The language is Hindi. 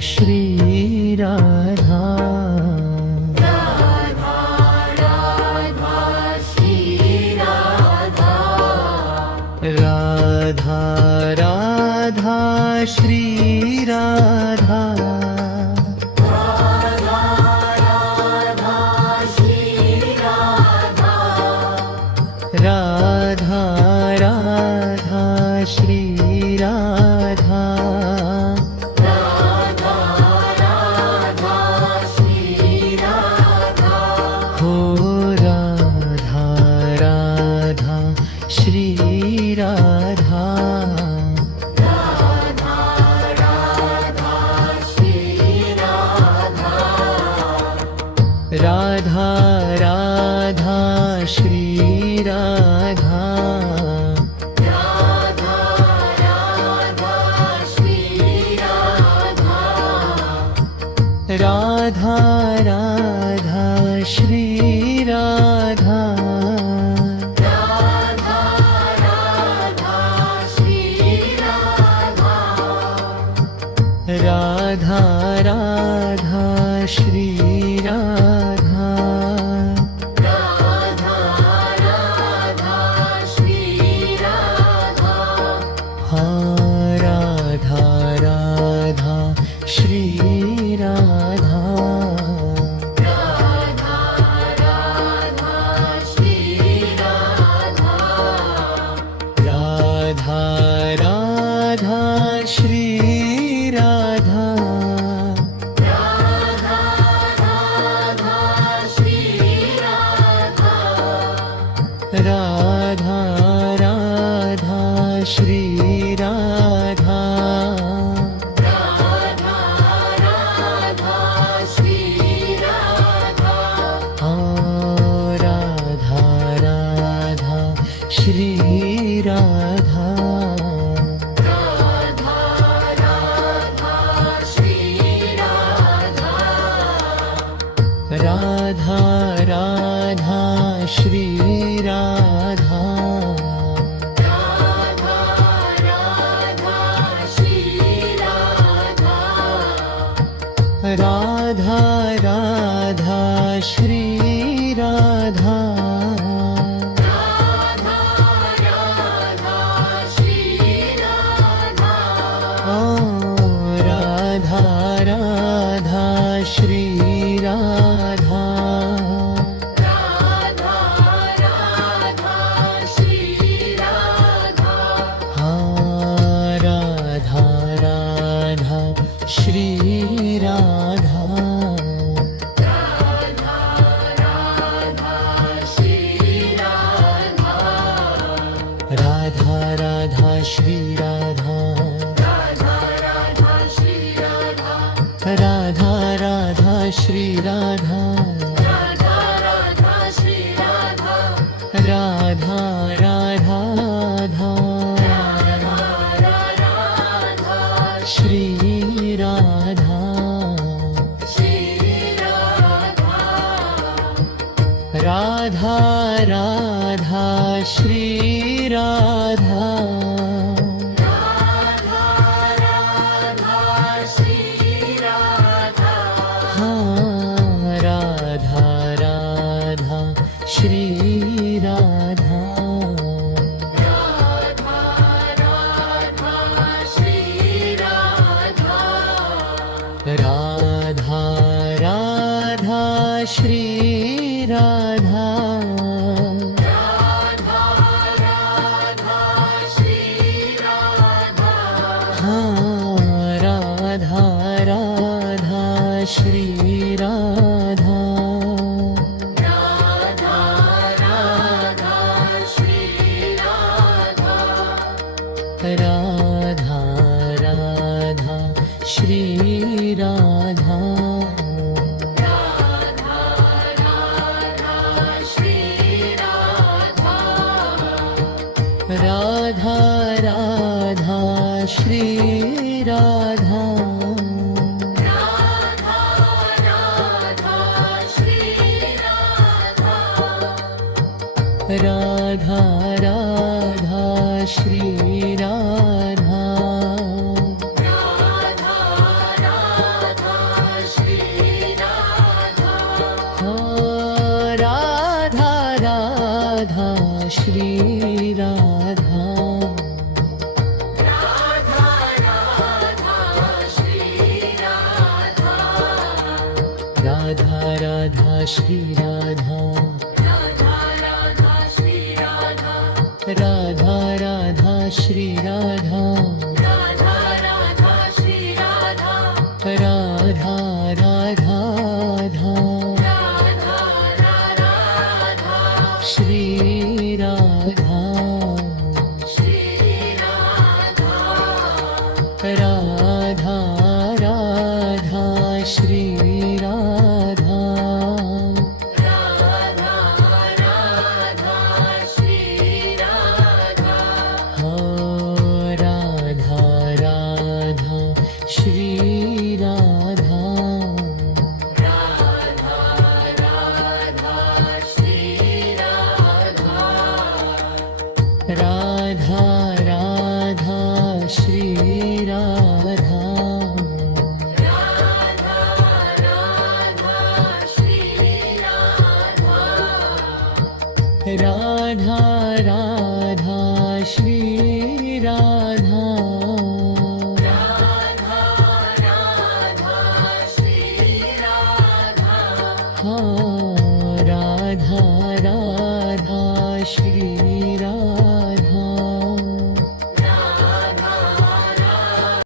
श्री राधा। राधा राधा श्री राधा। राधा राधा श्री राधा। हो राधा राधा श्री राधा। राधा राधा श्री राधा। राधा राधा श्री राधा। राधा राधा श्री राधा। हाँ राधा राधा श्री राधा। राधा राधा श्री राधा। राधा राधा श्री राधा। हाँ राधा राधा श्री राधा। राधा राधा श्री राधा। राधा राधा श्री राधा। राधा राधा श्री राधा। हाँ राधा राधा श्री राधा। राधा राधा श्री राधा। राधा राधा श्री राधा। राधा राधा श्री राधा। राधा राधा श्री राधा। हाँ राधा राधा श्री राधा। राधा राधा श्री राधा। हाँ राधा राधा श्री राधा। राधा राधा श्री राधा। राधा राधा श्री राधा। राधा राधा श्री राधा। राधा श्री राधा राधा राधा श्री राधा राधा राधा श्री राधा राधा राधा श्री राधा राधा राधा श्री राधा हो राधा राधा श्री राधा राधा राधा श्री राधा राधा राधा श्री राधा हाँ राधा राधा श्री